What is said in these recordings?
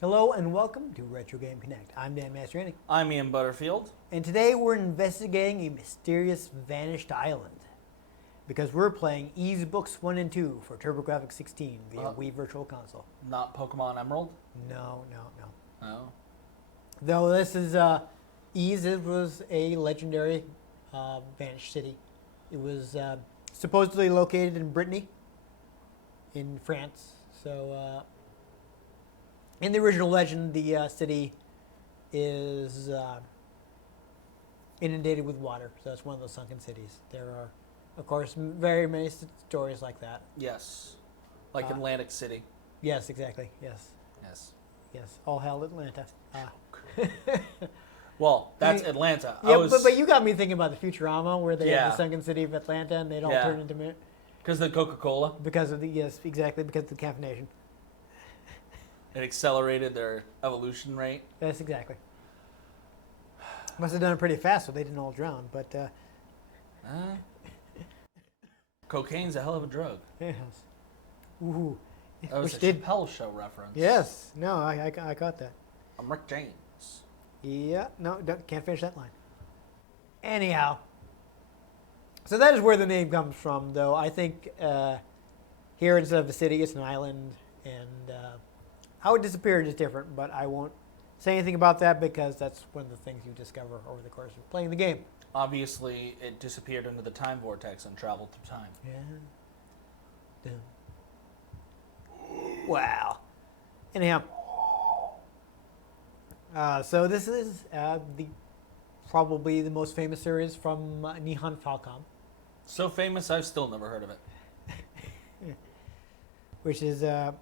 Hello and welcome to Retro Game Connect. I'm Dan Mastriani. I'm Ian Butterfield. And today we're investigating a mysterious vanished island. Because we're playing Ys Books 1 and 2 for TurboGrafx 16 via Wii Virtual Console. Not Pokemon Emerald? No. Oh. Though this is, Ys was a legendary vanished city. It was supposedly located in Brittany, in France. So, in the original legend, the city is inundated with water. So it's one of those sunken cities. There are, of course, very many stories like that. Yes. Like Atlantic City. Yes, exactly. Yes. All hail Atlanta. Well, that's Atlanta. Yeah, but you got me thinking about the Futurama, where they have the sunken city of Atlanta, and they'd all turn into because of the Coca-Cola. Because of the because of the caffeination. It accelerated their evolution rate. Yes, exactly. Must have done it pretty fast, so they didn't all drown. But cocaine's a hell of a drug. yes. Ooh. That was a Chappelle Show reference. Yes. No, I got that. I'm Rick James. Yeah. No, can't finish that line. Anyhow. So that is where the name comes from, though. I think here instead of a city, it's an island, and how it disappeared is different, but I won't say anything about that because that's one of the things you discover over the course of playing the game. Obviously, it disappeared into the time vortex and traveled through time. Yeah. Wow. Anyhow. So this is probably the most famous series from Nihon Falcom. So famous, I've still never heard of it. Which is a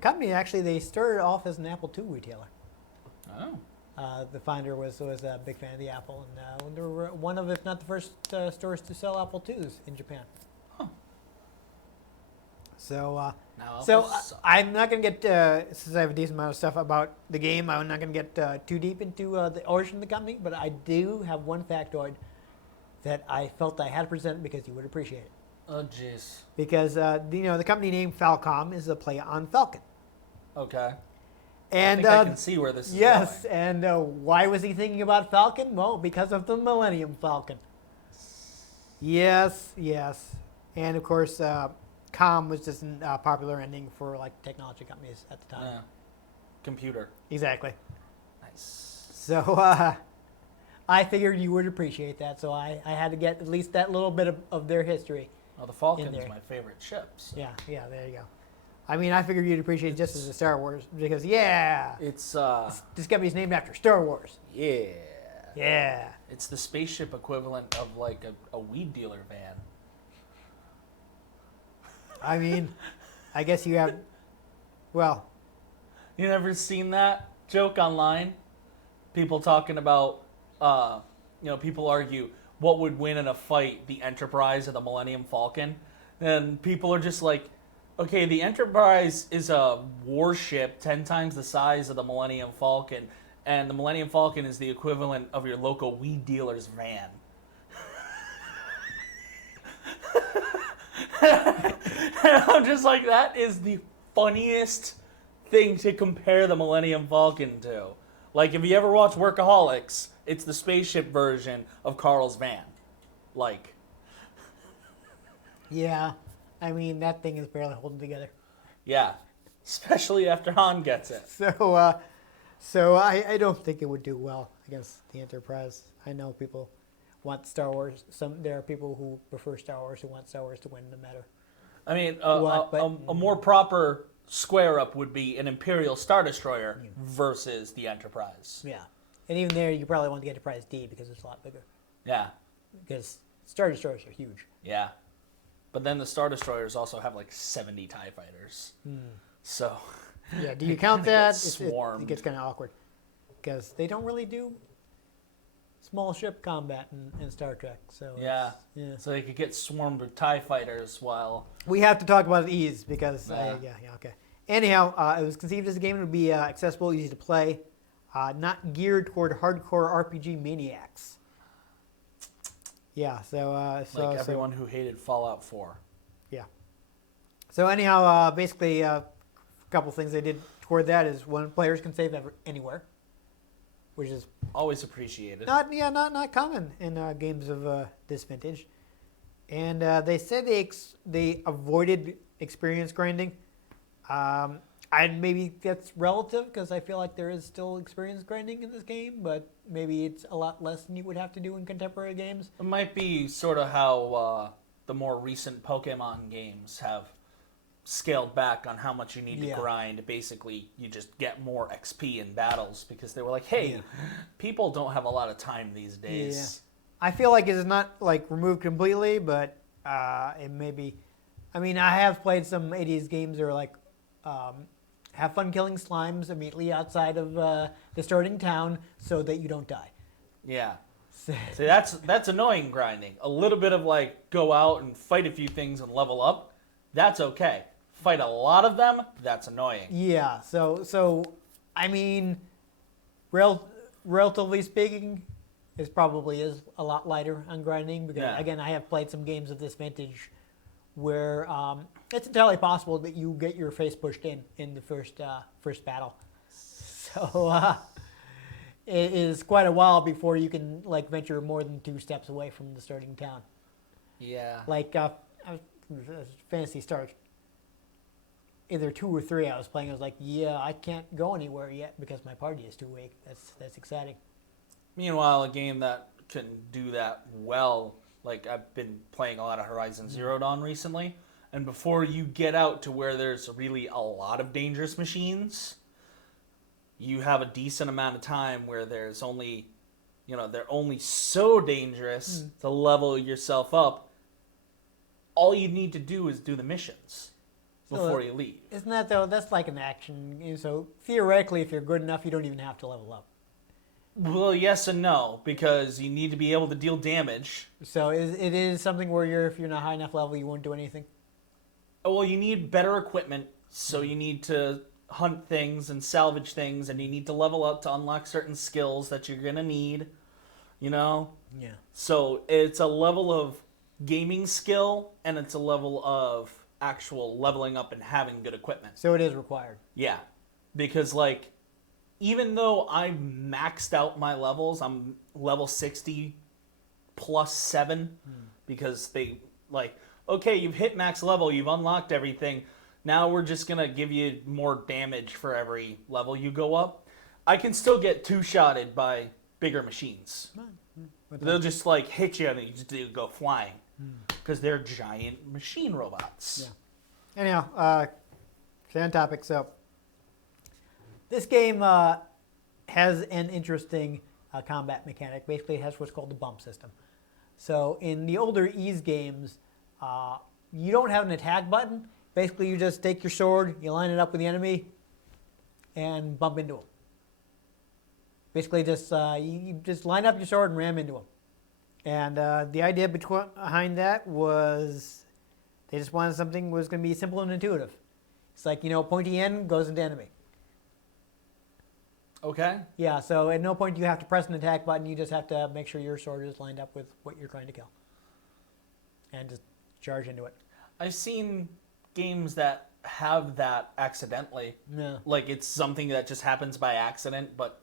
company, actually, they started off as an Apple II retailer. Oh. The founder was a big fan of the Apple, and they were one of, if not the first stores to sell Apple IIs in Japan. Huh. So, now I'm not going to get, since I have a decent amount of stuff about the game, I'm not going to get too deep into the origin of the company, but I do have one factoid that I felt I had to present because you would appreciate it. Oh, jeez. Because, the company name Falcom is a play on Falcon. Okay. And I can see where this is going. Yes, and why was he thinking about Falcon? Well, because of the Millennium Falcon. Yes. And, of course, com was just a popular ending for technology companies at the time. Yeah. Computer. Exactly. Nice. So I figured you would appreciate that, so I had to get at least that little bit of their history. Well, the Falcon's my favorite ship. So. Yeah, there you go. I mean, I figured you'd appreciate it just as a Star Wars, because, it's this company's named after Star Wars. Yeah. It's the spaceship equivalent of a weed dealer van. I mean, I guess you have, well. You never seen that joke online? People talking about, people argue, what would win in a fight, the Enterprise or the Millennium Falcon? And people are just like, okay, the Enterprise is a warship 10 times the size of the Millennium Falcon, and the Millennium Falcon is the equivalent of your local weed dealer's van. I'm just like, that is the funniest thing to compare the Millennium Falcon to. Like, if you ever watch Workaholics, it's the spaceship version of Carl's van. Yeah. I mean, that thing is barely holding together. Yeah. Especially after Han gets it. So I don't think it would do well against the Enterprise. I know people want Star Wars. There are people who prefer Star Wars, who want Star Wars to win no matter. I mean, a more proper square-up would be an Imperial Star Destroyer versus the Enterprise. Yeah. And even there, you probably want the Enterprise D because it's a lot bigger. Yeah. Because Star Destroyers are huge. Yeah. But then the Star Destroyers also have 70 TIE fighters. So. Yeah, do you count that? It gets kind of awkward. Because they don't really do small ship combat in Star Trek. So yeah. So they could get swarmed with TIE fighters while... We have to talk about ease because... Yeah. Okay. Anyhow, it was conceived as a game that would be accessible, easy to play, not geared toward hardcore RPG maniacs. Yeah. So everyone who hated Fallout 4. Yeah. So anyhow, basically, a couple things they did toward that is one, players can save anywhere, which is Always appreciated. not common in games of this vintage. And they said they avoided experience grinding. Maybe that's relative because I feel like there is still experience grinding in this game, but maybe it's a lot less than you would have to do in contemporary games. It might be sort of how the more recent Pokemon games have scaled back on how much you need to grind. Basically, you just get more XP in battles because they were like, hey, people don't have a lot of time these days. Yeah. I feel like it's not like removed completely, but it may be. I mean, I have played some 80s games that are like, have fun killing slimes immediately outside of the starting town so that you don't die. Yeah. See, that's annoying grinding. A little bit of like go out and fight a few things and level up, that's okay. Fight a lot of them, that's annoying. Yeah. So I mean, relatively speaking, it probably is a lot lighter on grinding because again, I have played some games of this vintage where it's entirely possible that you get your face pushed in the first battle. So it is quite a while before you can like venture more than 2 steps away from the starting town. Yeah. Like Fantasy Star, either 2 or 3 I was playing. I was like, I can't go anywhere yet because my party is too weak. That's exciting. Meanwhile, a game that can do that well, like I've been playing a lot of Horizon Zero Dawn recently, and before you get out to where there's really a lot of dangerous machines, you have a decent amount of time where there's only, they're only so dangerous to level yourself up. All you need to do is do the missions before you leave. Isn't that though? That's like an action. So theoretically, if you're good enough, you don't even have to level up. Well, yes and no, because you need to be able to deal damage. So it is something where if you're not high enough level, you won't do anything? Well, you need better equipment, so you need to hunt things and salvage things, and you need to level up to unlock certain skills that you're going to need, Yeah. So it's a level of gaming skill, and it's a level of actual leveling up and having good equipment. So it is required. Yeah, because even though I maxed out my levels, I'm level 60 plus 7 because they okay, you've hit max level, you've unlocked everything. Now we're just going to give you more damage for every level you go up. I can still get 2-shotted by bigger machines. They'll just hit you and you just go flying because they're giant machine robots. Yeah. Anyhow, stay on topic. So this game has an interesting combat mechanic. Basically, it has what's called the bump system. So in the older Ys games, you don't have an attack button. Basically, you just take your sword, you line it up with the enemy, and bump into them. Basically, you just line up your sword and ram into them. And the idea behind that was they just wanted something was going to be simple and intuitive. It's like, pointy end goes into enemy. Okay. Yeah, so at no point do you have to press an attack button. You just have to make sure your sword is lined up with what you're trying to kill. And just charge into it. I've seen games that have that accidentally. Yeah. It's something that just happens by accident, but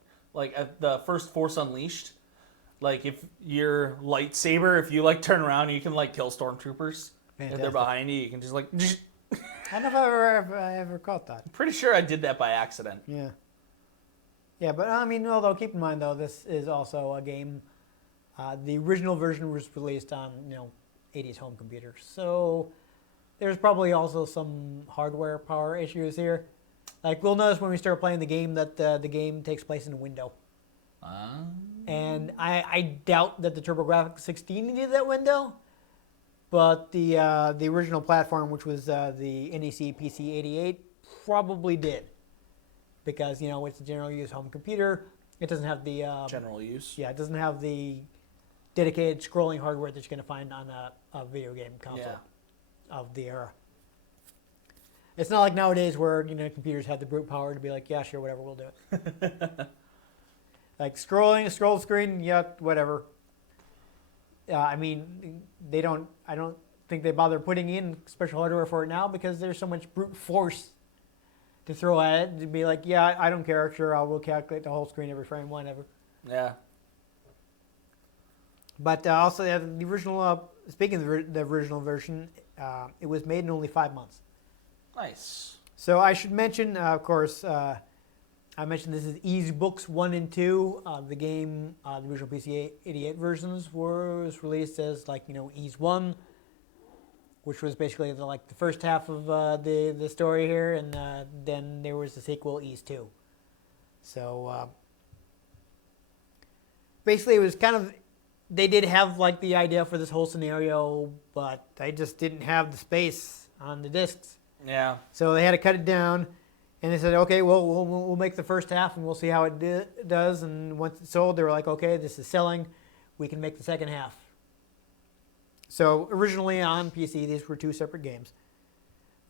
at the first Force Unleashed, if your lightsaber, if you turn around, you can kill stormtroopers. Fantastic. If they're behind you, you can just I don't know if I ever caught that. I'm pretty sure I did that by accident. Yeah. Yeah, but although keep in mind though, this is also a game. The original version was released on 80s home computers, so there's probably also some hardware power issues here. We'll notice when we start playing the game that the game takes place in a window. And I doubt that the TurboGrafx 16 needed that window, but the original platform, which was the NEC PC-88, probably did. Because, it's a general use home computer. It doesn't have the... general use? Yeah, it doesn't have the dedicated scrolling hardware that you're going to find on a video game console of the era. It's not like nowadays where, computers have the brute power to be like, yeah, sure, whatever, we'll do it. Scroll screen, yeah, whatever. I mean, they don't. I don't think they bother putting in special hardware for it now because there's so much brute force to throw at it to be like, yeah, I don't care. Sure, I will calculate the whole screen every frame, whatever. Yeah. But also, the original. Speaking of the original version, it was made in only 5 months. Nice. So I should mention, of course, I mentioned this is Ys Books 1 and 2. The game, the original PC 88 versions was released as Ys 1, which was basically the first half of the story here, and then there was the sequel, Ys 2. So basically, it was kind of, they did have the idea for this whole scenario, but they just didn't have the space on the discs. Yeah. So they had to cut it down, and they said, okay, well, we'll make the first half, and we'll see how it does. And once it's sold, they were like, okay, this is selling. We can make the second half. So originally on PC, these were 2 separate games,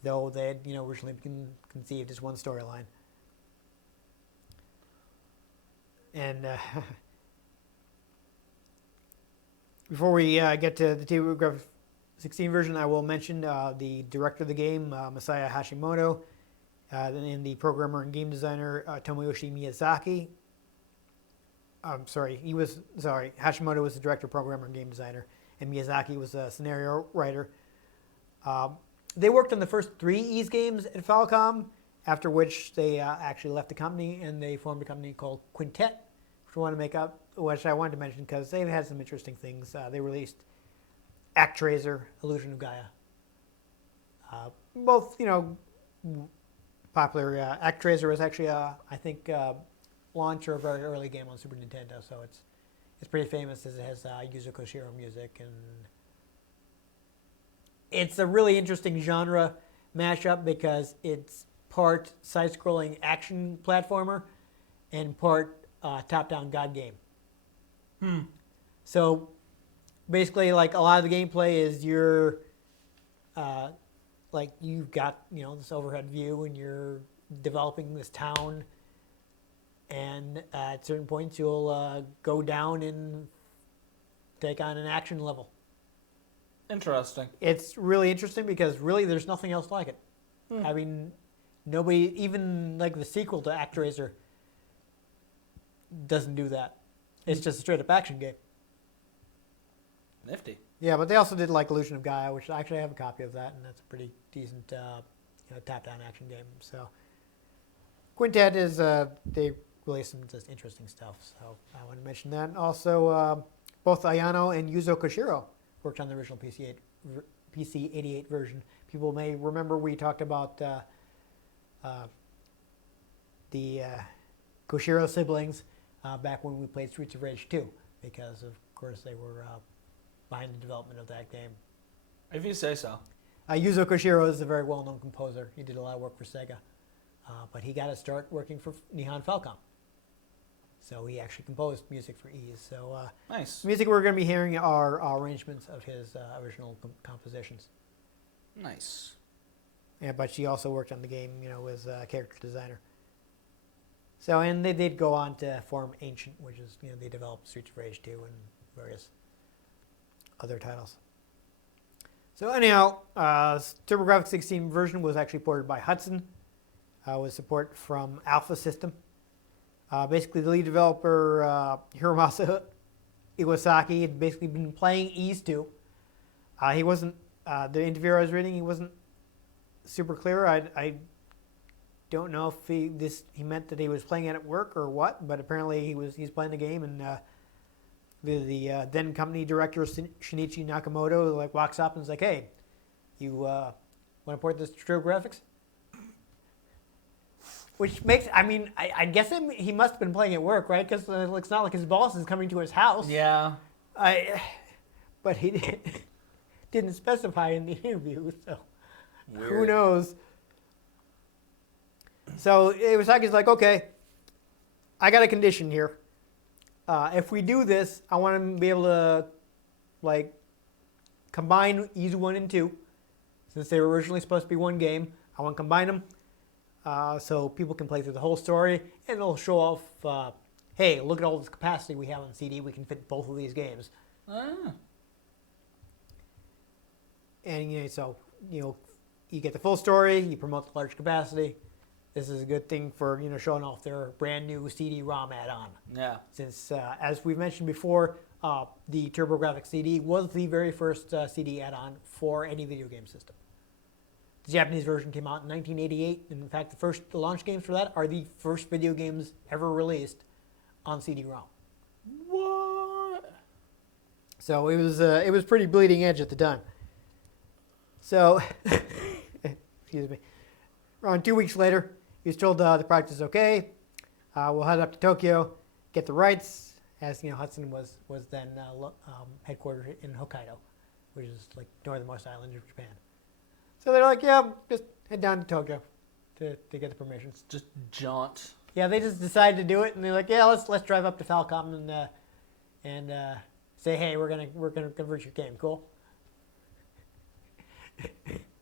though they had originally been conceived as one storyline. And before we get to the TurboGrafx 16 version, I will mention the director of the game, Masaya Hashimoto, and the programmer and game designer, Tomoyoshi Miyazaki. Hashimoto was the director, programmer, and game designer, and Miyazaki was a scenario writer. They worked on the first 3 Ys games at Falcom, after which they actually left the company, and they formed a company called Quintet, which I wanted to mention because they've had some interesting things. They released ActRaiser, Illusion of Gaia. Both, popular. ActRaiser was actually, I think, launch or a very early game on Super Nintendo, so it's pretty famous as it has Yuzo Koshiro music, and it's a really interesting genre mashup because it's part side-scrolling action platformer and part top-down god game. So basically, a lot of the gameplay is you're, you've got, this overhead view and you're developing this town, and at certain points you'll go down and take on an action level. Interesting. It's really interesting because really there's nothing else like it. I mean, nobody, even the sequel to ActRaiser, doesn't do that. It's just a straight up action game. Nifty. Yeah, but they also did Illusion of Gaia, which I actually have a copy of that, and that's a pretty decent top-down action game. So Quintet is they released some just interesting stuff. So I want to mention that. Also, both Ayano and Yuzo Koshiro worked on the original PC 88 version. People may remember we talked about the Koshiro siblings back when we played Streets of Rage 2, because of course they were behind the development of that game. If you say so. Yuzo Koshiro is a very well-known composer. He did a lot of work for Sega, but he got to start working for Nihon Falcom. So he actually composed music for Ys. So nice. The music we're going to be hearing are arrangements of his original compositions. Nice. Yeah, but she also worked on the game, as a character designer. So, and they did go on to form Ancient, which is, they developed Streets of Rage 2 and various other titles. So anyhow, TurboGrafx 16 version was actually ported by Hudson, with support from Alpha System. Basically, the lead developer, Hiromasa Iwasaki, had basically been playing Ys 2. He wasn't, the interview I was reading, he wasn't super clear. I don't know if he meant that he was playing it at work or what, but apparently he's playing the game, and the then company director Shinichi Nakamoto walks up and is like, "Hey, you want to port this to TurboGrafx?" Which makes, I guess he must have been playing at work, right? Because it's not like his boss is coming to his house. Yeah. But he didn't specify in the interview, so Weird. Who knows? So Iwasaki's like, okay, I got a condition here. If we do this, I want to be able to combine Ys 1 and 2, since they were originally supposed to be one game. I want to combine them so people can play through the whole story, and it'll show off, hey, look at all this capacity we have on CD. We can fit both of these games. Ah. And so you get the full story. You promote the large capacity. This is a good thing for showing off their brand new CD-ROM add-on. Yeah. Since as we mentioned before, the TurboGrafx CD was the very first CD add-on for any video game system. The Japanese version came out in 1988. And in fact, the launch games for that are the first video games ever released on CD-ROM. What? So it was pretty bleeding edge at the time. So, excuse me. Around 2 weeks later, he was told the project is okay. We'll head up to Tokyo, get the rights. As Hudson was then headquartered in Hokkaido, which is like northernmost island of Japan. So they're like, yeah, just head down to Tokyo to get the permissions. Just jaunt. Yeah, they just decided to do it, and they're like, yeah, let's drive up to Falcom and say, hey, we're gonna convert your game. Cool.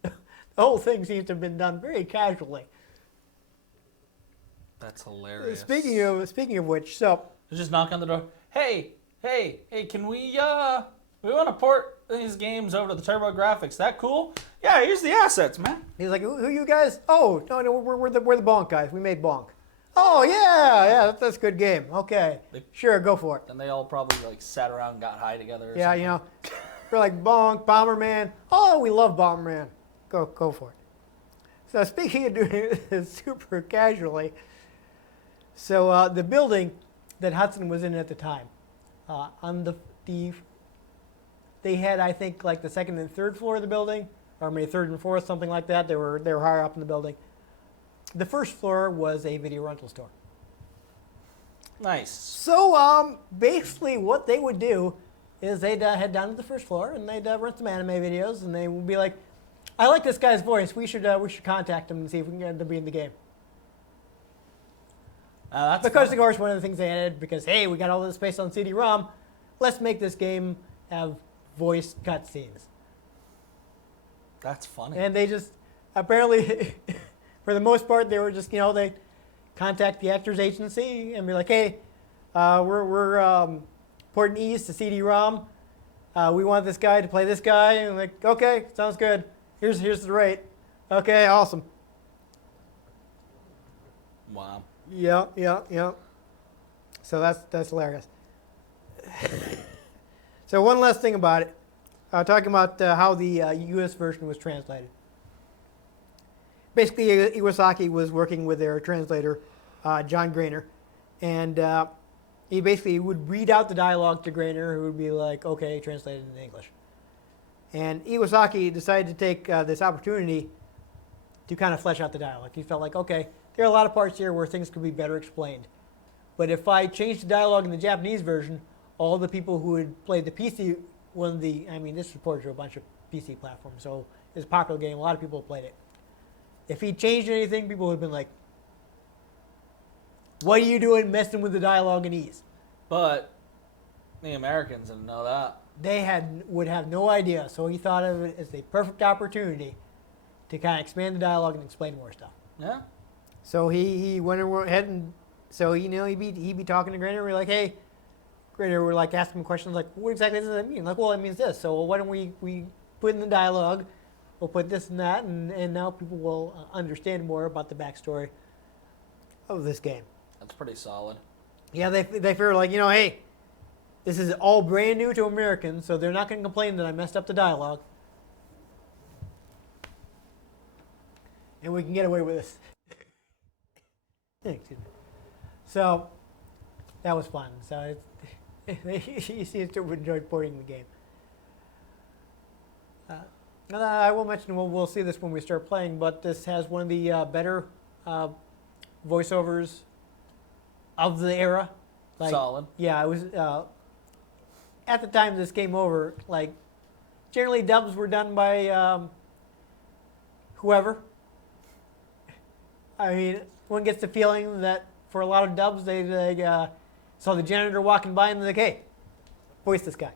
The whole thing seems to have been done very casually. That's hilarious. Speaking of which, so just knock on the door. Hey, can we want to port these games over to the TurboGrafx. That cool? Yeah, here's the assets, man. he's like, who you guys? Oh, no, we're the Bonk guys. We made Bonk. Oh yeah, that's a good game. Okay, sure, go for it. And they all probably like sat around and got high together. Or Yeah, something. We're like Bonk, Bomberman. Oh, we love Bomberman. Go for it. So speaking of doing it super casually, so the building that Hudson was in at the time, on they had, I think, like the second and third floor of the building, or maybe third and fourth, something like that. They were higher up in the building. The first floor was a video rental store. Nice. So basically what they would do is they'd head down to the first floor and they'd rent some anime videos, and they would be like, I like this guy's voice. We should contact him and see if we can get him to be in the game. That's Because, funny. of course, one of the things they added, because, hey, we got all this space on CD-ROM, let's make this game have voice cutscenes. That's funny. And they just, apparently, for the most part, they were just, they contact the actor's agency and be like, hey, we're porting E's to CD-ROM. We want this guy to play this guy. And like, okay, sounds good. Here's the rate. Okay, awesome. Wow. Yeah. So that's hilarious. So one last thing about it, talking about how the U.S. version was translated. Basically, Iwasaki was working with their translator, John Grainer, and he basically would read out the dialogue to Grainer, who would be like, okay, translate it into English. And Iwasaki decided to take this opportunity to kind of flesh out the dialogue. He felt like, okay, there are a lot of parts here where things could be better explained. But if I change the dialogue in the Japanese version, all the people who had played the PC, this was ported to a bunch of PC platforms, so it's a popular game. A lot of people have played it. If he changed anything, people would have been like, what are you doing messing with the dialogue in Ease? But the Americans didn't know that. They would have no idea, so he thought of it as a perfect opportunity to kind of expand the dialogue and explain more stuff. Yeah. So he went ahead and so he'd be talking to Grainer. We're like, hey, Grainer, we're like asking him questions like, what exactly does that mean? Like, well, it means this. So why don't we put in the dialogue? We'll put this and that, and now people will understand more about the backstory of this game. That's pretty solid. Yeah, they figure like, hey, this is all brand new to Americans, so they're not going to complain that I messed up the dialogue, and we can get away with this. Excuse me. So that was fun. So he seems to have enjoyed porting the game. And I will mention, we'll see this when we start playing, but this has one of the better voiceovers of the era. Like, Solid. Yeah, it was at the time this came over. Like, generally dubs were done by whoever. I mean, one gets the feeling that for a lot of dubs, they saw the janitor walking by and they're like, hey, voice this guy.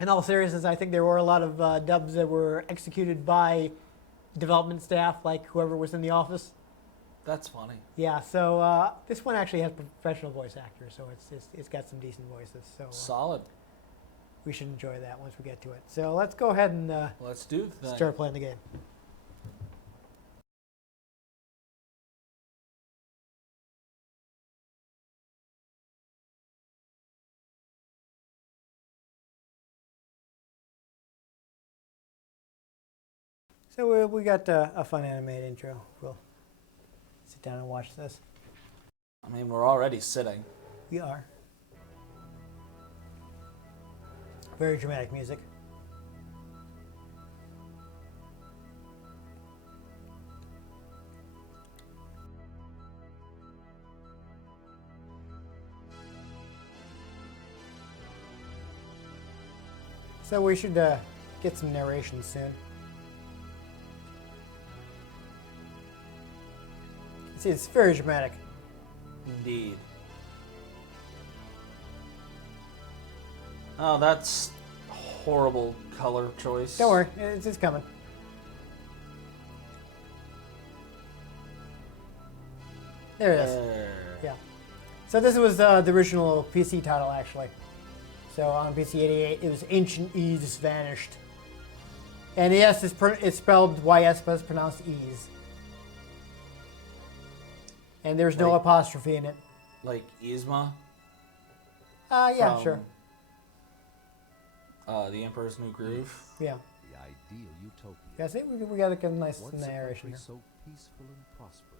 In all seriousness, I think there were a lot of dubs that were executed by development staff, like whoever was in the office. That's funny. Yeah, so this one actually has professional voice actors, so it's got some decent voices. So Solid. we should enjoy that once we get to it. So let's go ahead and Let's do the thing. start playing the game. So we got a fun animated intro. We'll sit down and watch this. I mean, we're already sitting. We are. Very dramatic music. So we should get some narration soon. See, it's very dramatic. Indeed. Oh, that's horrible color choice. Don't worry, it's coming. There it is. There. Yeah. So this was the original PC title, actually. So on PC 88, it was Ancient Ease Vanished. And yes, it's spelled YS, but it's pronounced Ease. And there's no Like- apostrophe in it. Like Yzma. Yeah, from, sure. The Emperor's New Groove. Yeah. The ideal utopia. Yeah, see, we got a nice Once a narration country here. so peaceful and prosperous.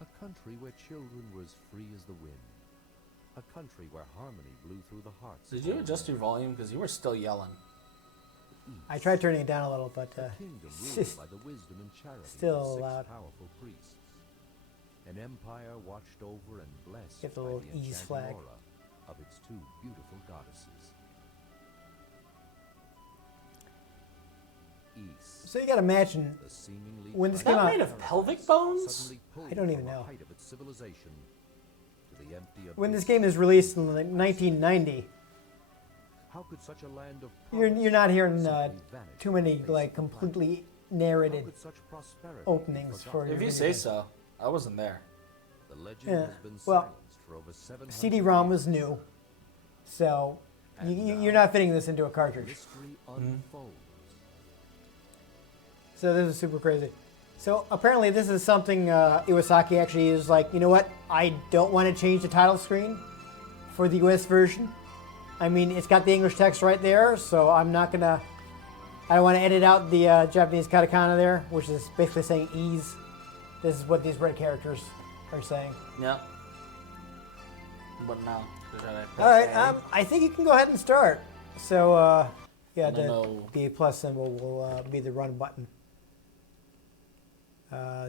A country where children were as free as the wind. A country where harmony blew through the hearts. Did of you all adjust men. your volume? Because you were still yelling. I tried turning it down a little, but A kingdom it's ruled by the wisdom and charity still of 6 loud. powerful priests. An empire watched over and blessed Get the by little the ease enchanting flag. aura of its 2 beautiful goddesses. East, so you got to imagine the seemingly when this Is came that out- made of pelvic bones? suddenly pulled I don't even from the know. height of its civilization to the empty when this abyss. game is released in like 1990, How could such a land of you're not hearing simply vanish too from many the face like of the planet? completely How narrated could such prosperity openings be for forgotten? If you video say game. so. I wasn't there. The legend Yeah, has been well, silenced for over 700 CD-ROM was years. new, so And you're now not fitting this into a cartridge. Mystery unfolds. So this is super crazy. So apparently this is something Iwasaki actually is like, you know what? I don't want to change the title screen for the US version. I mean, it's got the English text right there, so I'm not gonna. I don't want to edit out the Japanese katakana there, which is basically saying ease. This is what these red characters are saying. Yeah. But no. Should I press All right, A? I think you can go ahead and start. So yeah, And then the plus symbol will be the run button.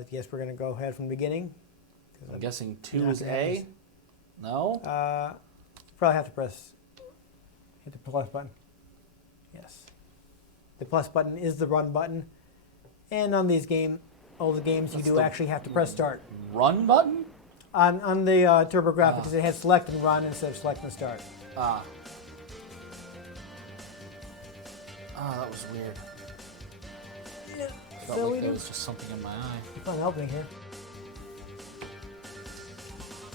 Yes, we're gonna go ahead from the beginning. 'Cause I'm guessing 2 not is gonna A. have No? probably have to hit the plus button. Yes. The plus button is the run button. And on all the games, you That's do the- actually have to press start. Run button? On the TurboGrafx, it has select and run instead of select and start. Ah. Ah, that was weird. Yeah. Felt So like we there do was just something in my eye. fun opening here.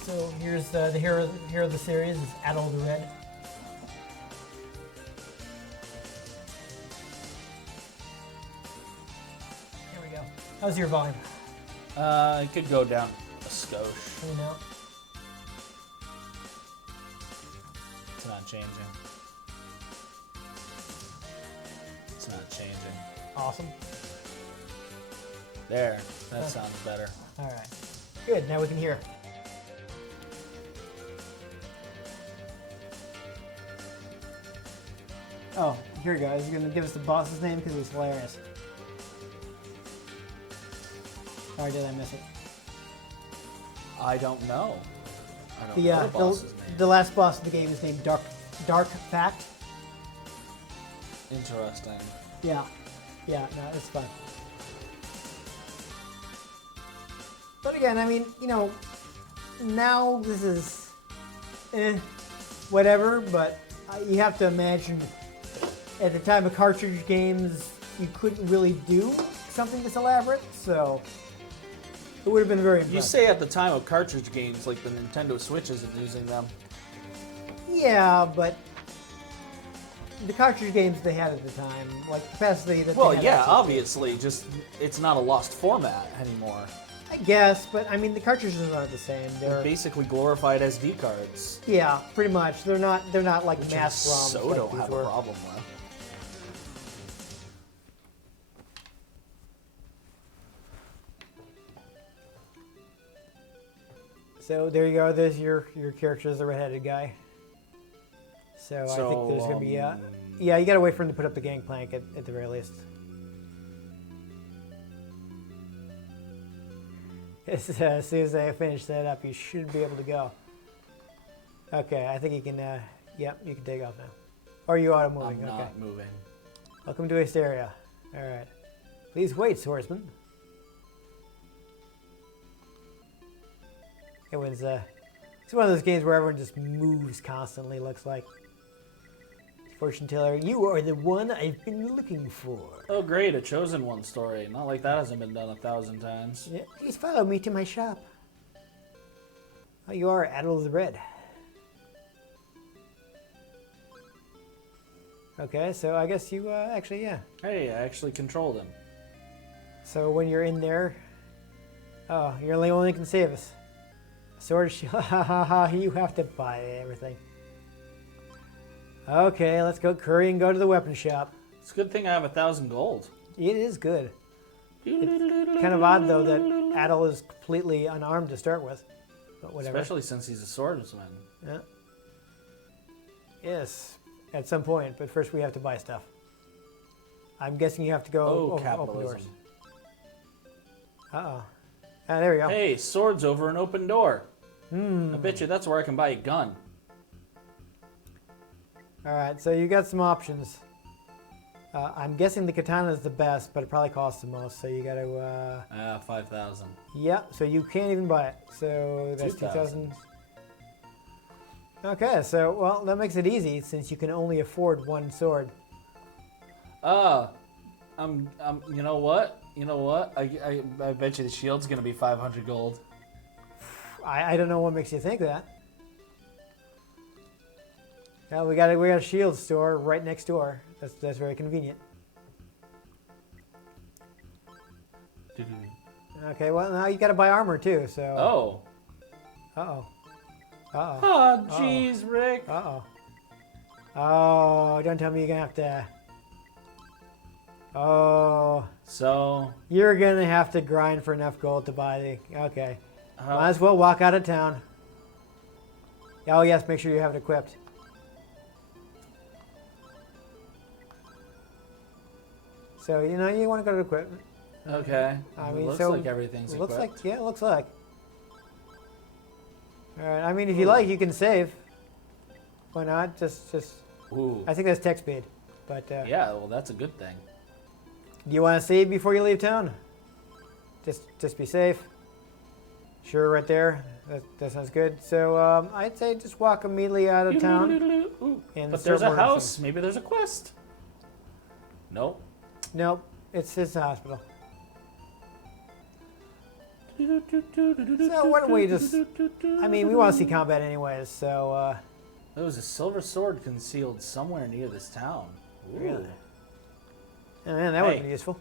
So here's the hero of the series is Adol the Red. Here we go. How's your volume? It could go down a skosh. You know? It's not changing. It's not changing. Awesome. There. That Okay. sounds better. All right. Good. Now we can hear. Oh, here we go. He's going to give us the boss's name because he's hilarious. Or did I miss it? I don't know. I don't The, know the boss's name. the last boss of the game is named Dark Fact. Interesting. Yeah. Yeah, no, it's fun. But again, I mean, you know, now this is whatever, but you have to imagine at the time of cartridge games, you couldn't really do something this elaborate, so it would have been very impressive. You say at the time of cartridge games, like the Nintendo Switch isn't using them. Yeah, but the cartridge games they had at the time, like capacity that. Well, they had yeah, access to. obviously, just it's not a lost format anymore. I guess, but I mean the cartridges aren't the same. They're Basically glorified SD cards. yeah, pretty much. They're not like Which mass I ROMs. so like don't these have were. a problem with. So there you go. There's your character as the redheaded guy. So I think there's gonna be yeah. You gotta wait for him to put up the gangplank at the very least. As soon as I finish that up, you should be able to go. Okay, I think you can. Yep, you can take off now. Or are you auto moving? I'm Okay. not moving. Welcome to Asteria. All right. Please wait, swordsman. It's one of those games where everyone just moves constantly. Looks like. Fortune teller, you are the one I've been looking for. Oh, great, a Chosen One story. Not like that hasn't been done 1,000 times. Yeah, please follow me to my shop. Oh, you are Adol the Red. Okay, so I guess you actually, yeah. Hey, I actually controlled him. So when you're in there, oh, you're the only one that can save us. Sword shield, ha ha ha, you have to buy everything. Okay, let's go curry and go to the weapon shop. It's a good thing I have 1,000 gold. It is good. It's kind of odd, though, that Adol is completely unarmed to start with. But whatever. Especially since he's a swordsman. Yeah. Yes, at some point, but first we have to buy stuff. I'm guessing you have to go open capitalism. doors. Uh-oh. Ah, there we go. Hey, swords over an open door. I bet you that's where I can buy a gun. All right, so you got some options. I'm guessing the katana is the best, but it probably costs the most, so you got to... 5,000. Yeah, so you can't even buy it. So that's 2,000. Okay, so, well, that makes it easy since you can only afford one sword. You know what? I bet you the shield's gonna be 500 gold. I don't know what makes you think that. Yeah, we got a shield store right next door. That's very convenient. Okay, well now you got to buy armor too. So. Oh. Uh-oh. Uh-oh. Oh, jeez, Rick. Uh-oh. Oh, don't tell me you're gonna have to. Oh. So. You're gonna have to grind for enough gold to buy the. Okay. Might as well walk out of town. Oh yes, make sure you have it equipped. So, you want to go to equipment. Okay. I It mean, looks so like everything's it looks equipped. like, yeah, it looks like. All right. I mean, if you like, you can save. Why not? Just. Ooh. I think that's text speed, but. Yeah, well, that's a good thing. Do you want to save before you leave town? Just be safe. Sure, right there. That sounds good. So I'd say just walk immediately out of town. Ooh, And but start there's a ordering house. things. Maybe there's a quest. Nope. Nope, it's a hospital. So why don't we just- I mean, we want to see combat anyways, so. There was a silver sword concealed somewhere near this town. Ooh. Really? Oh, man, that would Hey. be useful.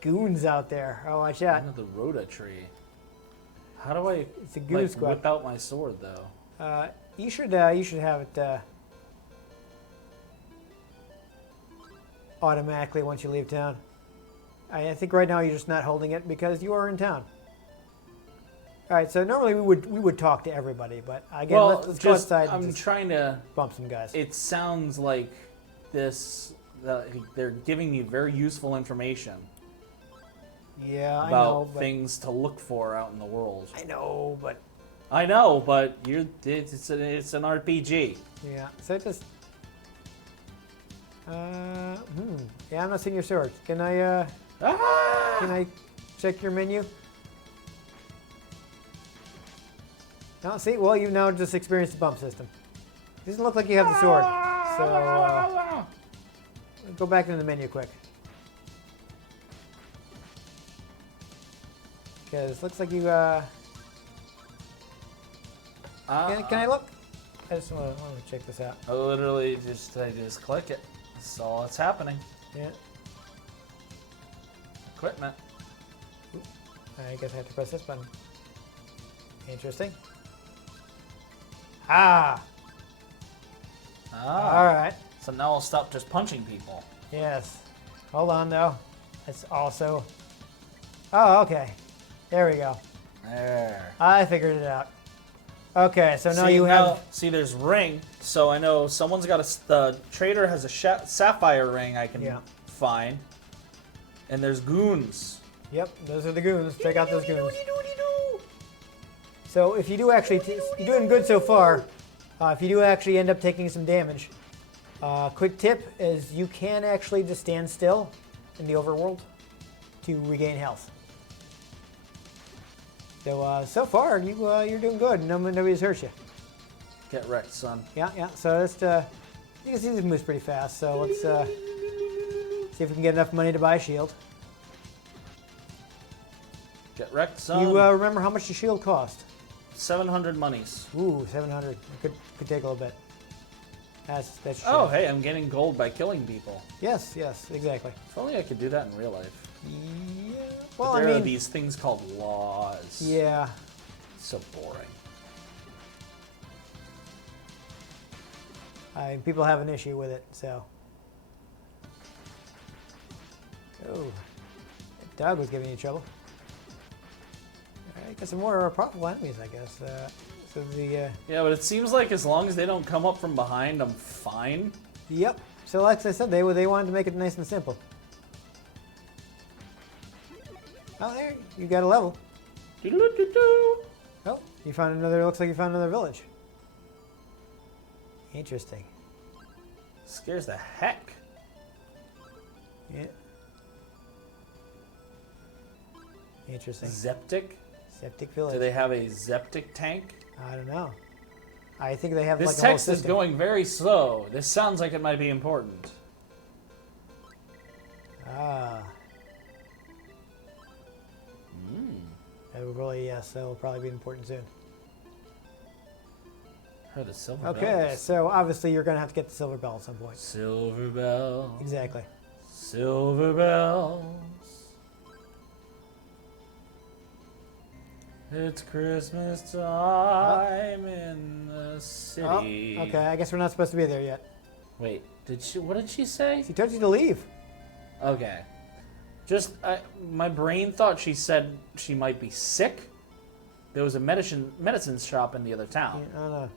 Goons out there. Oh, watch out. Under the Rhoda tree. How do I It's a goon squad. whip out my sword though? You should have it automatically once you leave town. I think right now you're just not holding it because you are in town. All right, so normally we would talk to everybody, but again, Well, let's go outside I'm and just trying to. bump some guys. It sounds like they're giving me very useful information Yeah, I about know, but things to look for out in the world. I know, but I know, but it's an RPG. yeah. So just yeah, I'm not seeing your sword. Can I can I check your menu? No, see, well, you now just experienced the bump system. It doesn't look like you have the sword, so go back into the menu quick. Because it looks like you, can I look? I just want to check this out. I literally I just click it. That's all that's happening. Yeah. Equipment. I guess I have to press this button. Interesting. Ah. All right. So now I'll stop just punching people. Yes. Hold on, though. It's also... Oh, okay. There we go. There. I figured it out. Okay, so now See, you have... See, there's ring, so I know someone's got the trader has a sapphire ring I can find. And there's goons. Yep, those are the goons. Check out those goons. So if you do actually... you're doing good so far. If you do actually end up taking some damage, quick tip is you can actually just stand still in the overworld to regain health. So so far you're doing good. Nobody's hurt you. Get wrecked, son. Yeah. So just you can see this moves pretty fast. So let's see if we can get enough money to buy a shield. Get wrecked, son. You remember how much the shield cost? 700 monies. Ooh, 700. Could take a little bit. That's Oh, true. hey, I'm getting gold by killing people. Yes, exactly. If only I could do that in real life. Yeah. But Well, there I mean, are these things called laws. yeah. So boring. People have an issue with it, so. Oh, that dog was giving you trouble. All right, got some more profitable enemies, I guess. So the Yeah, but it seems like as long as they don't come up from behind, I'm fine. yep. So like I said, they wanted to make it nice and simple. Oh, there you got a level. Doo-doo-doo-doo. Oh, you found another. Looks like you found another village. Interesting. Scares the heck. Yeah. Interesting. Zeptic? Septic village. Do they have a Zeptic tank? I don't know. I think they have This like a whole text is system. going very slow. This sounds like it might be important. Ah. That will really, yes, that will probably be important soon. Heard the silver Okay, bells. so obviously you're going to have to get the silver bell at some point. Silver bell. Exactly. Silver bells. It's Christmas time in the city. Oh, okay, I guess we're not supposed to be there yet. Wait, what did she say? She told you to leave. Okay. Just, my brain thought she said she might be sick. There was a medicine shop in the other town. I don't know.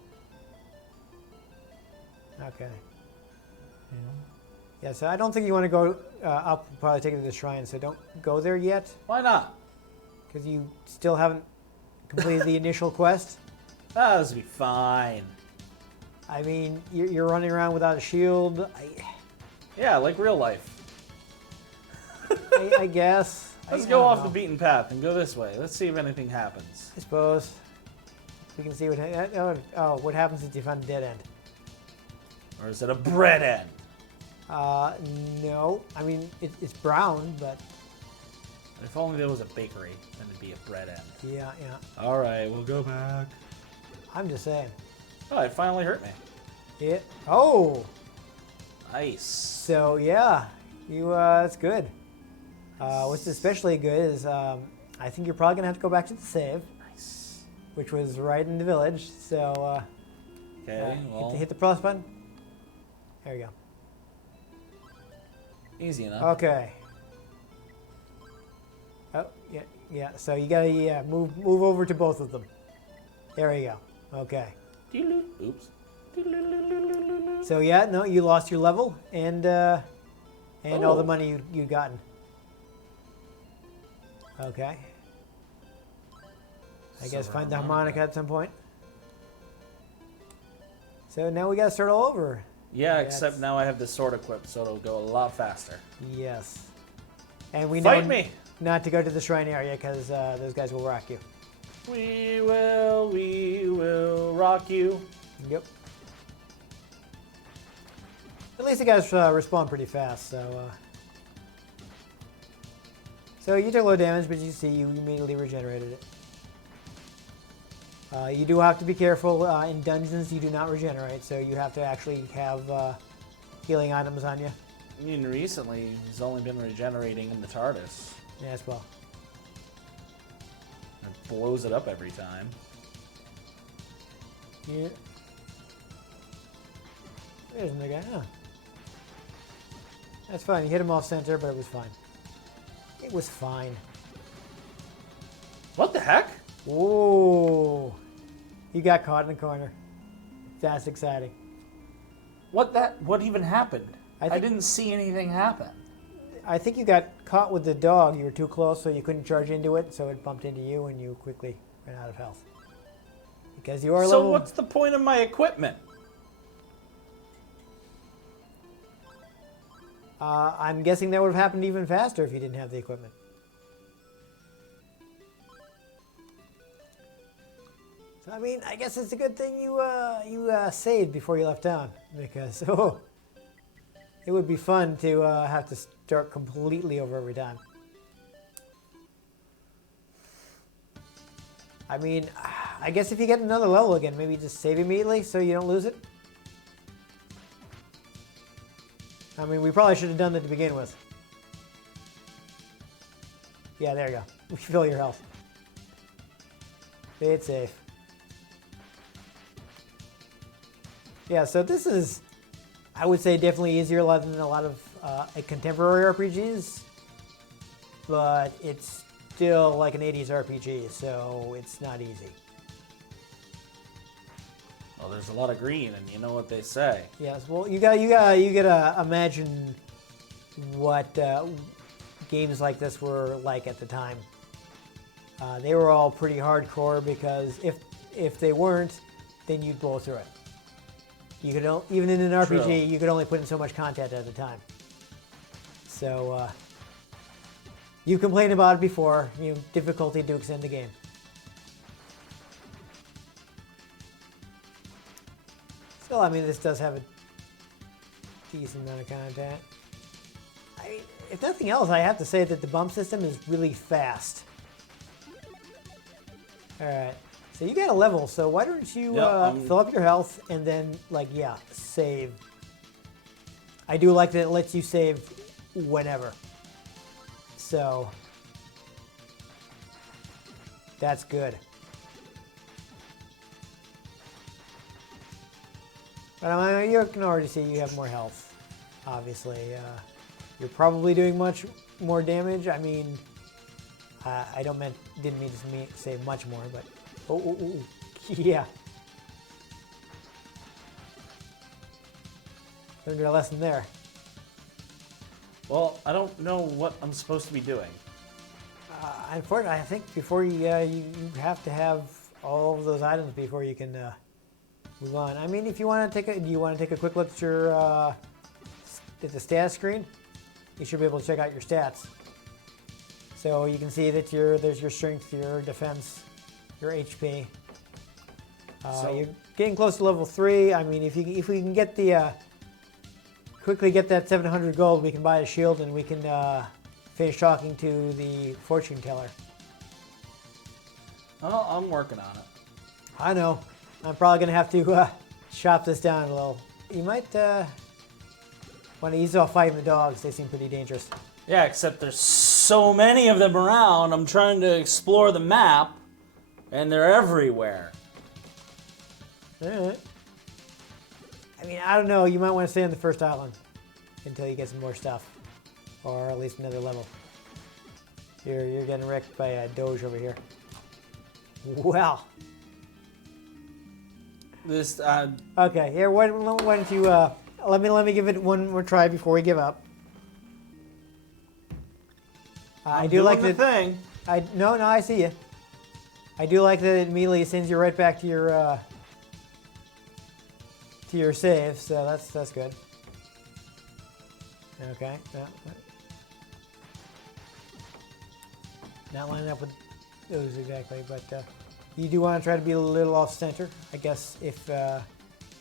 Okay. Yeah, so I don't think you want to go up, probably take it to the shrine, so don't go there yet, Why not? because you still haven't completed the initial quest. Ah, this will be fine. I mean, you're running around without a shield. Yeah, like real life. I guess. Let's I go don't off know. the beaten path and go this way. Let's see if anything happens. I suppose. We can see what. What happens if you find a dead end? Or is it a bread end? No. I mean, it's brown, but If only there was a bakery, then it'd be a bread end. yeah. All right, we'll go back. I'm just saying. Oh, it finally hurt me. Yeah. Oh. Nice. So yeah, that's good. What's especially good is I think you're probably gonna have to go back to the save, Nice. which was right in the village. So Okay, well, hit the plus button. There you easy enough. go. Okay. Oh yeah. So you gotta move over to both of them. There you go. Okay. Oops. So yeah, no, you lost your level and all the Oh. money you gotten. Okay. I guess Silver find the harmonica. harmonica at some point. So now we gotta start all over. Yeah, That's- except now I have the sword equipped, so it'll go a lot faster. Yes. And we Fight know me! not to go to the shrine area because those guys will rock you. We will rock you. Yep. At least the guys respawn pretty fast, so. So you took low damage, but you see you immediately regenerated it. You do have to be careful. In dungeons, you do not regenerate, so you have to actually have healing items on you. I mean, recently, he's only been regenerating in the TARDIS. Yeah, as well. And blows it up every time. Yeah. There's another guy. Huh. That's fine. You hit him off center, but it was fine. It was fine. What the heck? Whoa. You got caught in the corner. That's exciting. What even happened? I think- didn't see anything happen. I think you got caught with the dog. You were too close, so you couldn't charge into it, so it bumped into you, and you quickly ran out of health. Because you are So level... what's the point of my equipment? I'm guessing that would have happened even faster if you didn't have the equipment. So, I mean, I guess it's a good thing you saved before you left town, because it would be fun to have to start completely over every time. I mean, I guess if you get another level again, maybe just save immediately so you don't lose it. I mean, we probably should have done that to begin with. Yeah, there you go. Refill your health. It's safe. Yeah, so this is, I would say, definitely easier than a lot of contemporary RPGs, but it's still like an 80s RPG, so it's not easy. Well, there's a lot of green, and you know what they say. Yes, well, you gotta imagine what games like this were like at the time. They were all pretty hardcore because if they weren't, then you'd blow through it. You could even in an RPG, True. you could only put in so much content at a time. So you complained about it before. Difficulty to extend the game. Still, I mean, this does have a decent amount of content. I mean, if nothing else, I have to say that the bump system is really fast. All right. So you got a level, so why don't you fill up your health and then, save. I do like that it lets you save whenever. So that's good. But you can already see you have more health, obviously. You're probably doing much more damage. I mean, didn't mean to say much more, but yeah. Learned a lesson there. Well, I don't know what I'm supposed to be doing. Unfortunately, I think before you have to have all of those items before you can move on. I mean, if you want to do you want to take a quick look at your at the status screen? You should be able to check out your stats. So you can see that there's your strength, your defense, your HP. You're getting close to level 3. I mean, if we can get quickly get that 700 gold, we can buy a shield and we can finish talking to the fortune teller. Oh, I'm working on it. I know. I'm probably gonna have to chop this down a little. You might want to ease off fighting the dogs. They seem pretty dangerous. Yeah, except there's so many of them around. I'm trying to explore the map, and they're everywhere. All right. I mean, I don't know. You might want to stay on the first island until you get some more stuff, or at least another level. You're getting wrecked by a Doge over here. Well. This Okay. Here, why don't you let me give it one more try before we give up. I do like the that. thing. No, I see you. I do like that it immediately sends you right back to your save, so that's good. Okay. Not lining up with those exactly, but you do want to try to be a little off center. I guess if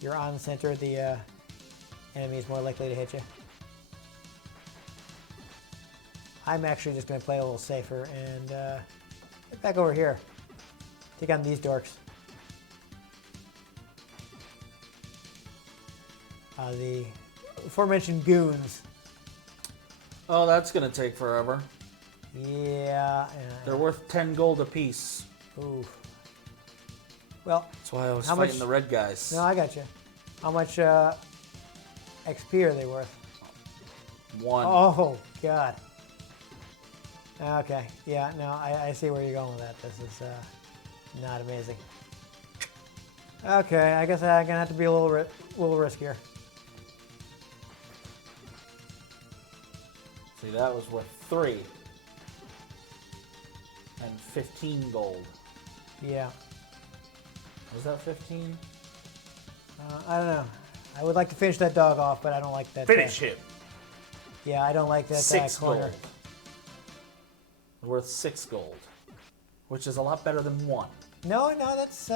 you're on center, the enemy is more likely to hit you. I'm actually just going to play a little safer and get back over here. Take on these dorks. The aforementioned goons. Oh, that's gonna take forever. Yeah. They're worth 10 gold apiece. Ooh. Well, That's why I was how fighting much- the red guys. no, I got you. How much XP are they worth? 1. Oh, God. Okay. Yeah, no, I see where you're going with that. This is not amazing. Okay, I guess I'm going to have to be a little riskier. See, that was worth 3. And 15 gold. Yeah. Was that 15? I don't know. I would like to finish that dog off, but I don't like that. Finish him. Yeah, I don't like that 6 corner. gold. Worth 6 gold. Which is a lot better than 1. No, that's,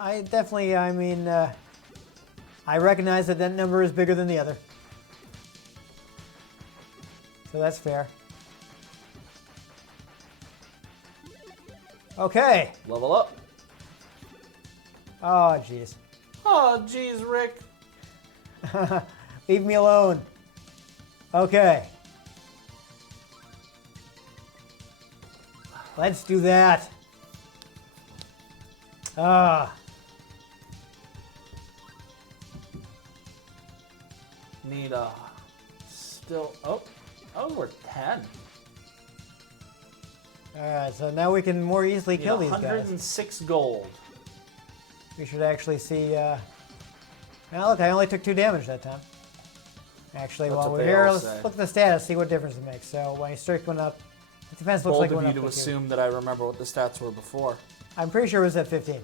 I definitely, I mean, I recognize that number is bigger than the other. So that's fair. Okay. Level up. Oh, jeez. Oh, jeez, Rick. Leave me alone. Okay. Let's do that. Need a still. Oh, we're 10. Alright, so now we can more easily Need kill these guys. 106 gold. We should actually see. Now look, I only took 2 damage that time. Actually, That's while what we're they here, all let's say. look at the status, see what difference it makes. So when your strength went up, the defense looks Bold like it of went you up to with 2. assume that I remember what the stats were before. I'm pretty sure it was at 15.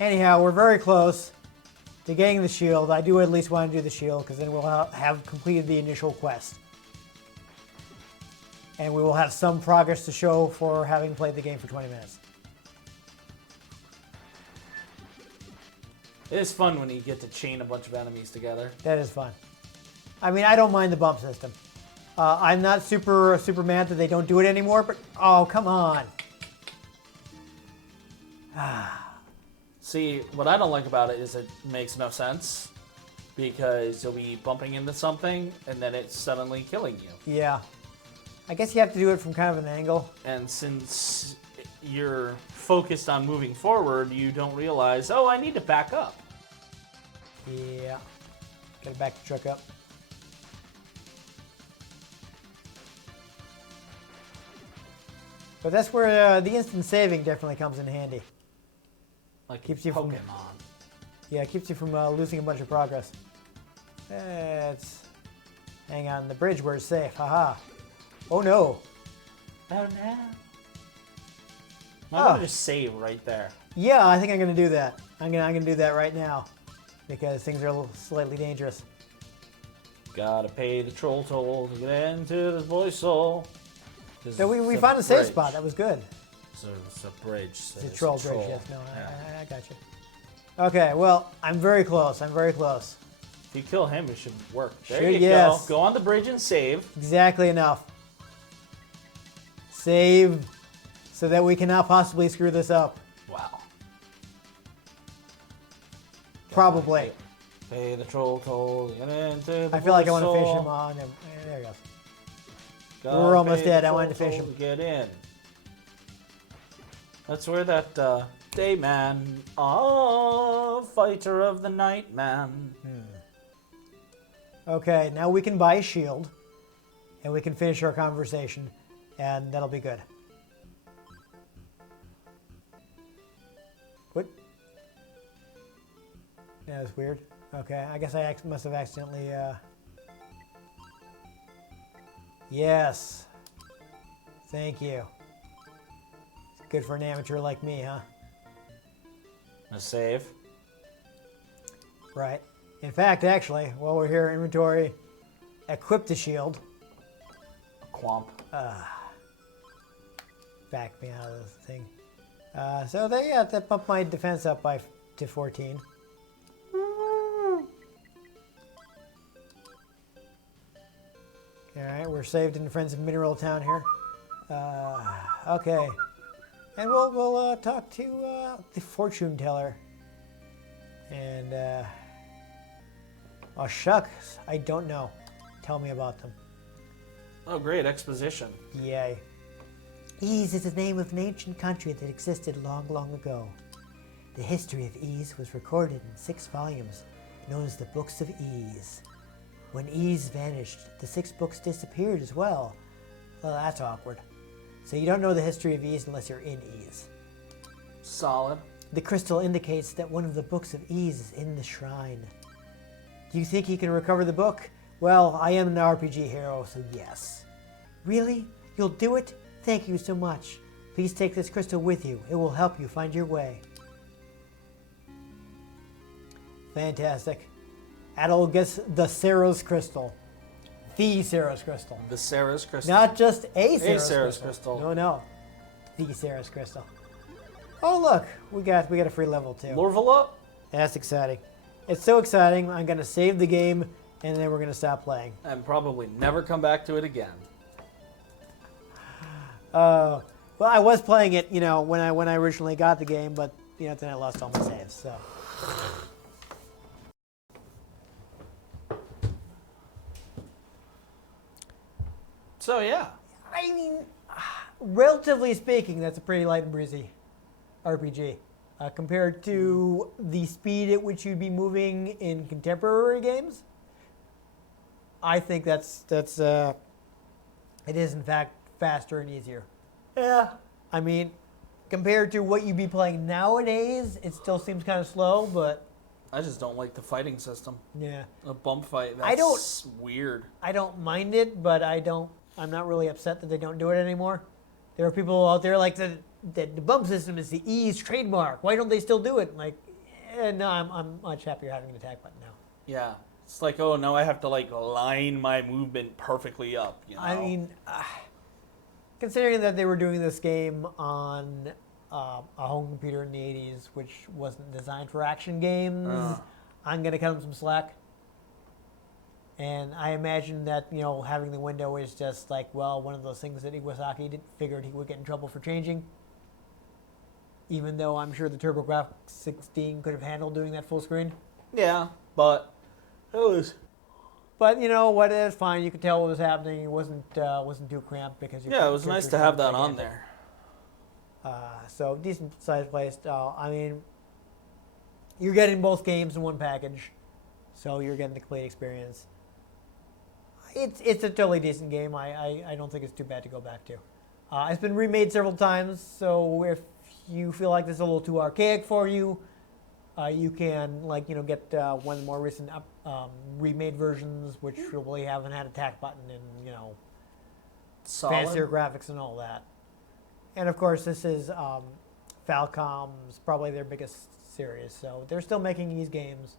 Anyhow, we're very close to getting the shield. I do at least want to do the shield because then we'll have completed the initial quest. And we will have some progress to show for having played the game for 20 minutes. It is fun when you get to chain a bunch of enemies together. That is fun. I mean, I don't mind the bump system. I'm not super mad that they don't do it anymore, but oh, come on. See, what I don't like about it is it makes no sense because you'll be bumping into something and then it's suddenly killing you. Yeah. I guess you have to do it from kind of an angle. And since you're focused on moving forward, you don't realize, oh, I need to back up. Yeah. Gotta back the truck up. But that's where the instant saving definitely comes in handy. Like Keeps you from- Pokemon. Yeah, it keeps you from losing a bunch of progress. Let's hang on the bridge where it's safe. Haha. Oh no. Oh no. Why Oh. don't I just save right there? Yeah, I think I'm gonna do that. I'm gonna do that right now because things are a little slightly dangerous. Gotta pay the troll toll to get into this boy's soul. So we found a safe spot. That was good. So it's a bridge. So It's a troll bridge. troll. Yes. No, Yeah. I got you. Okay. Well, I'm very close. I'm very close. If you kill him, it should work. There Should, you yes. go. Go on the bridge and save. Exactly enough. Save so that we cannot possibly screw this up. Wow. Probably. Pay the troll toll to get into the I feel like I boy's want to fish soul. him on. There he goes. Gotta We're almost pay the dead. I wanted to troll fish toll him. Get in. That's where that day man, fighter of the night man. Okay, now we can buy a shield, and we can finish our conversation, and that'll be good. What? Yeah, that's weird. Okay, I guess I must have accidentally. Yes. Thank you. It's good for an amateur like me, huh? A save. Right. In fact, actually, while we're here, inventory, equip the shield. A quamp. Back me out of the thing. So that bumped my defense up to 14. All right, we're saved in Friends of Mineral Town here. Okay, and we'll talk to the fortune teller, and Oh, shucks. I don't know. Tell me about them. Oh, great exposition. Yay. Ys is the name of an ancient country that existed long, long ago. The history of Ys was recorded in 6 volumes, known as the Books of Ys. When Ys vanished, the 6 books disappeared as well. Well, that's awkward. So you don't know the history of Ys unless you're in Ys. Solid. The crystal indicates that one of the Books of Ys is in the shrine. Do you think you can recover the book? Well, I am an RPG hero, so yes. Really? You'll do it? Thank you so much. Please take this crystal with you. It will help you find your way. Fantastic. Adol gets the Sarah's crystal. The Sarah's crystal. The Sarah's crystal. Not just a Sarah's, Sarah's crystal. No. The Sarah's crystal. Oh look, we got a free level too. Lorvala? That's exciting. It's so exciting. I'm gonna save the game and then we're gonna stop playing. And probably never come back to it again. Well, I was playing it, when I originally got the game, but then I lost all my saves. So. So yeah. I mean, relatively speaking, that's a pretty light and breezy RPG compared to the speed at which you'd be moving in contemporary games. I think it is in fact faster and easier. Yeah, I mean, compared to what you'd be playing nowadays, it still seems kind of slow, but I just don't like the fighting system. yeah, A bump fight. That's weird. I don't mind it, but I'm not really upset that they don't do it anymore. There are people out there like that the bump system is the Ys trademark. Why don't they still do it? Like, no, I'm much happier having an attack button now. Yeah. It's like, oh, no, I have to, line my movement perfectly up, I mean, considering that they were doing this game on a home computer in the 80s, which wasn't designed for action games, I'm going to cut them some slack. And I imagine that, having the window is just one of those things that Iwasaki figured he would get in trouble for changing. Even though I'm sure the TurboGrafx 16 could have handled doing that full screen. Yeah, but it was... But you know what? It's fine. You could tell what was happening. It wasn't too cramped because it was nice to have that on there. So decent sized playstyle. I mean, you're getting both games in one package, so you're getting the complete experience. It's a totally decent game. I don't think it's too bad to go back to. It's been remade several times, so if you feel like this is a little too archaic for you, you can get one of the more recent remade versions, which probably haven't had attack button and fancier graphics and all that. And of course, this is Falcom's probably their biggest series, so they're still making Ys games.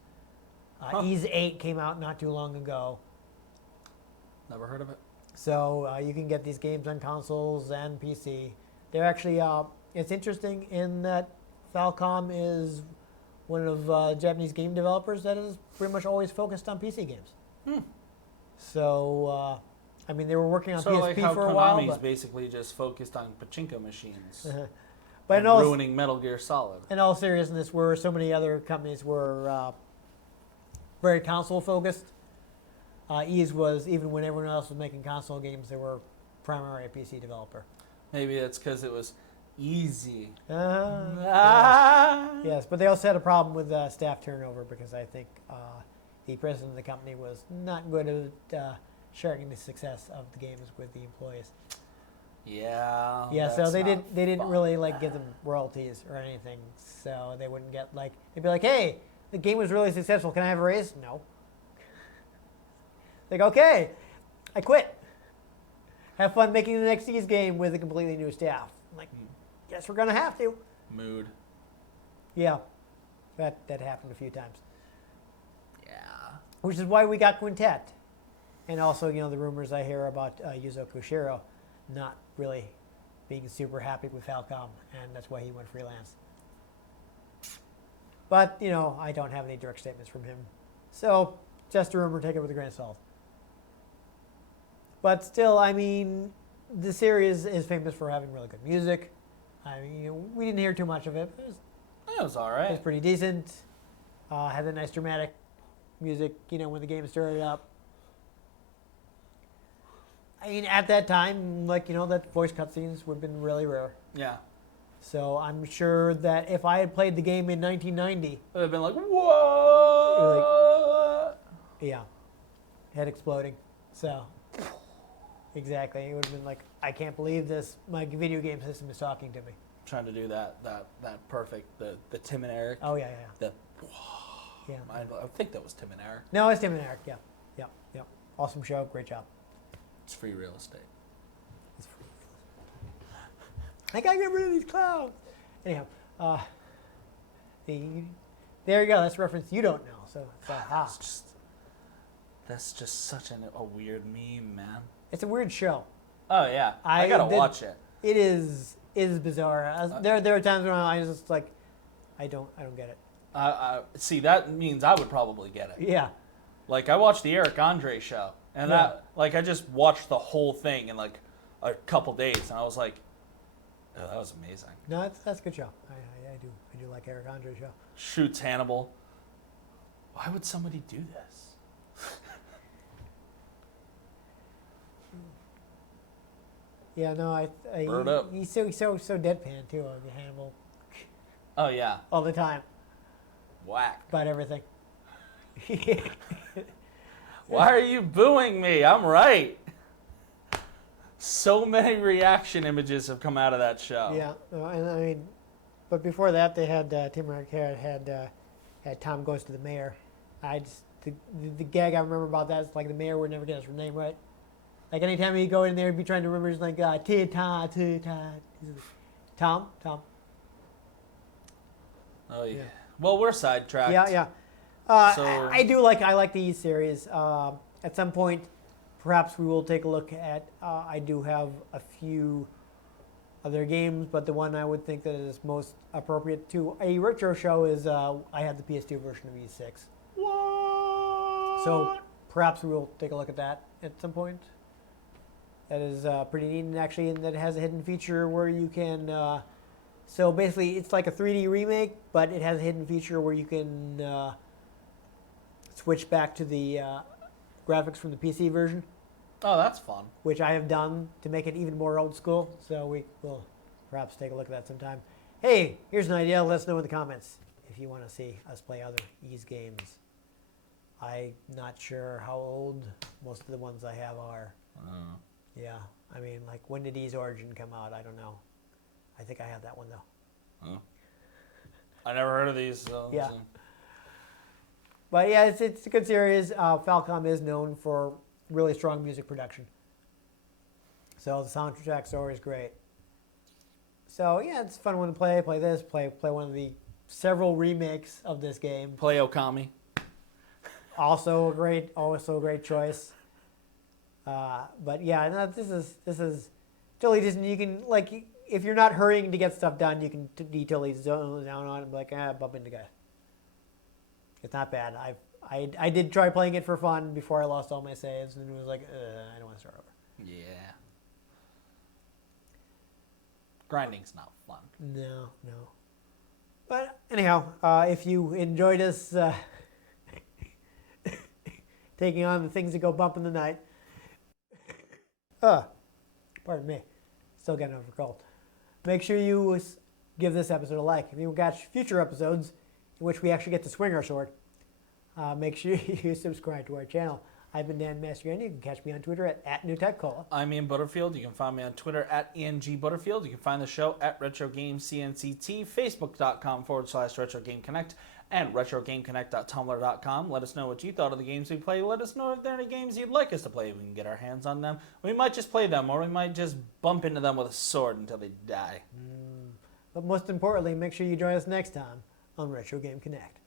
Ys 8 came out not too long ago. Never heard of it. So you can get these games on consoles and PC. They're actually, it's interesting in that Falcom is one of Japanese game developers that is pretty much always focused on PC games. So, I mean, they were working on PSP for a while. Konami's basically just focused on pachinko machines. But ruining Metal Gear Solid. In all seriousness, where so many other companies were very console focused, Ys was, even when everyone else was making console games, they were primarily a PC developer. Maybe it's because it was easy. Yes, but they also had a problem with staff turnover because I think the president of the company was not good at sharing the success of the games with the employees. Yeah. Yeah, so they didn't really give them royalties or anything, so they wouldn't get they'd be like, hey, the game was really successful. Can I have a raise? No. Okay, I quit. Have fun making the next Ys game with a completely new staff. I'm like, guess we're gonna have to. Mood. Yeah, that happened a few times. Yeah. Which is why we got Quintet, and also the rumors I hear about Yuzo Koshiro not really being super happy with Falcom, and that's why he went freelance. But I don't have any direct statements from him, so just a rumor. Take it with a grain of salt. But still, I mean, the series is famous for having really good music. I mean, we didn't hear too much of it. But It was all right. it was pretty decent. Had a nice dramatic music, when the game started up. I mean, at that time, that voice cutscenes would have been really rare. Yeah. So I'm sure that if I had played the game in 1990, It would have been like, whoa! yeah, head exploding. So, exactly. It would have been like, I can't believe this. My video game system is talking to me. Trying to do that perfect, the Tim and Eric. Oh, yeah. The, Yeah. I think that was Tim and Eric. No, it's Tim and Eric. Yeah. Awesome show. Great job. It's free real estate. It's free. I gotta get rid of these clouds. Anyhow, there you go. That's a reference you don't know. So That's just such a weird meme, man. it's a weird show. Oh yeah, I gotta watch it. It is bizarre. There are times when I was just like, I don't get it. See, that means I would probably get it. Yeah. Like, I watched the Eric Andre show, and I just watched the whole thing in like a couple days, and I was like, oh, that was amazing. No, that's a good show. I do like Eric Andre's show. Shoots Hannibal. Why would somebody do this? Yeah, no, Bird up. he's so deadpan too, Hannibal, Oh yeah, all the time whack. about everything. Why are you booing me? I'm right. So many reaction images have come out of that show. Yeah, and I mean, but before that, they had Tim Rick had Tom Goes to the Mayor. The gag I remember about that is like the mayor would never get his name right. Like anytime he'd go in there, he'd be trying to remember his like Tom. Oh yeah. Well, we're sidetracked. Yeah. So I like the East series. At some point, perhaps we will take a look at. I do have a few other games, but the one I would think that is most appropriate to a retro show is I have the PS2 version of E6. What? So perhaps we will take a look at that at some point. That is pretty neat, and actually, that has a hidden feature where you can. So basically, it's like a 3D remake, but it has a hidden feature where you can switch back to the graphics from the PC version, Oh, that's fun. which I have done to make it even more old school. So we will perhaps take a look at that sometime. Hey, here's an idea. Let us know in the comments if you want to see us play other Ys games. I'm not sure how old most of the ones I have are. Yeah, I mean, like, when did Ys Origin come out? I don't know. I think I have that one, though. Oh. I never heard of these. So, Yeah. But yeah, it's a good series. Falcom is known for really strong music production. So the soundtracks are always great. So yeah, it's a fun one to play. Play this, play one of the several remakes of this game. Play Okami. Also a great choice. But yeah, no, this is totally Disney. You can, like, if you're not hurrying to get stuff done, you can totally zone down on it and be like, bump into guy. It's not bad. I did try playing it for fun before I lost all my saves, and it was like, I don't want to start over. Yeah. Grinding's not fun. No. But anyhow, if you enjoyed us taking on the things that go bump in the night, pardon me, still getting over a cold. Make sure you give this episode a like. If you catch future episodes in which we actually get to swing our sword, make sure you subscribe to our channel. I've been Dan Mastriani. You can catch me on Twitter at NewTechCola. I'm Ian Butterfield. You can find me on Twitter at IanG Butterfield. You can find the show at RetroGameCNCT, Facebook.com/RetroGameConnect, and RetroGameConnect.tumblr.com. Let us know what you thought of the games we play. Let us know if there are any games you'd like us to play. We can get our hands on them. We might just play them, or we might just bump into them with a sword until they die. But most importantly, make sure you join us next time on Retro Game Connect.